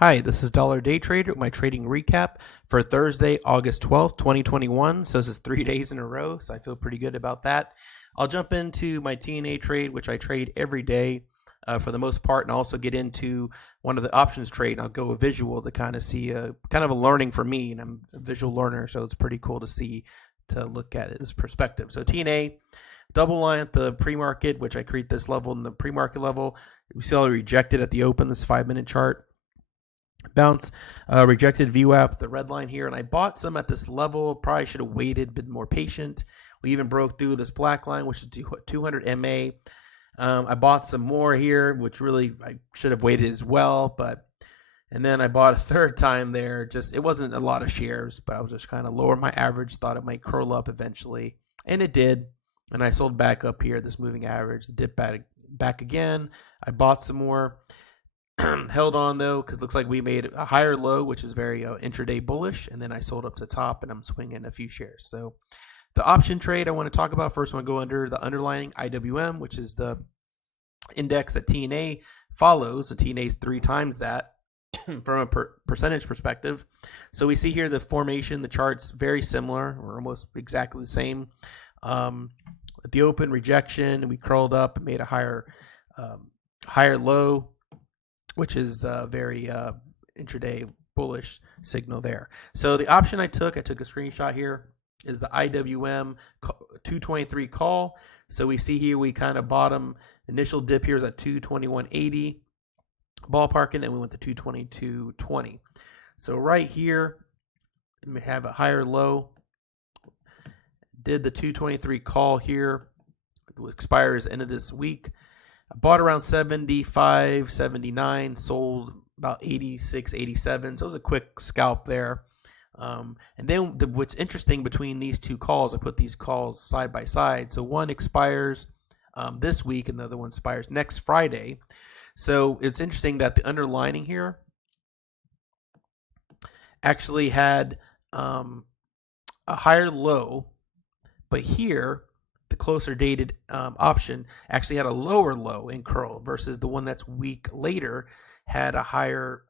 Hi, this is Dollar Day Trader with my trading recap for Thursday, August 12th, 2021. So this is 3 days in a row, so I feel pretty good about that. I'll jump into my TNA trade, which I trade every day for the most part, and also get into one of the options trade. And I'll go a visual to kind of see kind of a learning for me, and I'm a visual learner, so it's pretty cool to see, to look at it as perspective. So TNA, double line at the pre-market, which I create this level in the pre-market level. We see all rejected at the open, this 5-minute chart. Bounce, rejected VWAP, the red line here, and I bought some at this level. Probably should have waited, been more patient. We even broke through this black line, which is 200 MA. I bought some more here, which really I should have waited as well, and then I bought a third time there. Just, it wasn't a lot of shares, but I was just kind of lower my average, thought it might curl up eventually, and it did. And I sold back up here, this moving average, dip back again. I bought some more. Held on though, because it looks like we made a higher low, which is very intraday bullish, and then I sold up to top, and I'm swinging a few shares. So the option trade I want to talk about first, I want to go under the underlying IWM, which is the index that TNA follows, and TNA is 3 times that from a percentage perspective. So we see here the formation, the chart's very similar, or almost exactly the same. At the open, rejection, and we curled up and made a higher low, which is a very intraday bullish signal there. So the option I took a screenshot here, is the IWM 223 call. So we see here we kind of bottom, initial dip here is at 221.80 ballparking, and we went to 222.20. So right here, we have a higher low. Did the 223 call here. It expires end of this week. I bought around 75, 79, sold about 86, 87. So it was a quick scalp there. And then what's interesting between these two calls, I put these calls side by side. So one expires this week and the other one expires next Friday. So it's interesting that the underlining here actually had a higher low, but here the closer dated option actually had a lower low in curl versus the one that's week later had a higher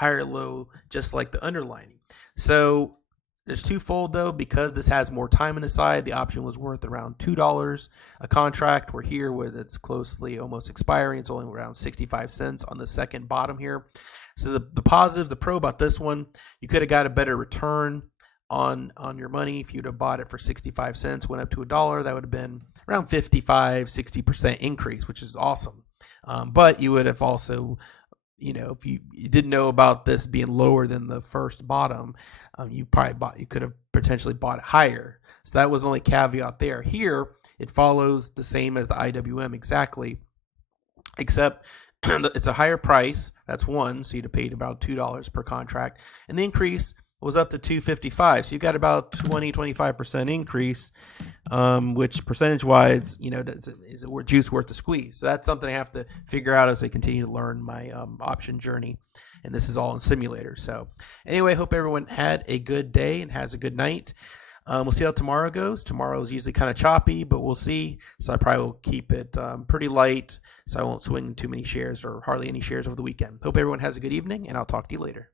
low, just like the underlining. So there's twofold though, because this has more time on the side. The option was worth around $2 a contract, where here, where it's closely almost expiring, it's only around 65 cents on the second bottom here. So the positive, the pro about this one, you could have got a better return on your money if you'd have bought it for 65 cents, went up to $1. That would have been around 55-60% increase, which is awesome. But you would have also, if you didn't know about this being lower than the first bottom, you could have potentially bought it higher. So that was the only caveat there. Here it follows the same as the IWM exactly, except it's a higher price. That's one, so you'd have paid about $2 per contract, and the increase was up to 255. So you got about 20-25% increase, which percentage wise, is it juice worth the squeeze? So that's something I have to figure out as I continue to learn my option journey. And this is all in simulator. So anyway, hope everyone had a good day and has a good night. We'll see how tomorrow goes. Tomorrow is usually kind of choppy, but we'll see. So I probably will keep it pretty light, so I won't swing too many shares or hardly any shares over the weekend. Hope everyone has a good evening, and I'll talk to you later.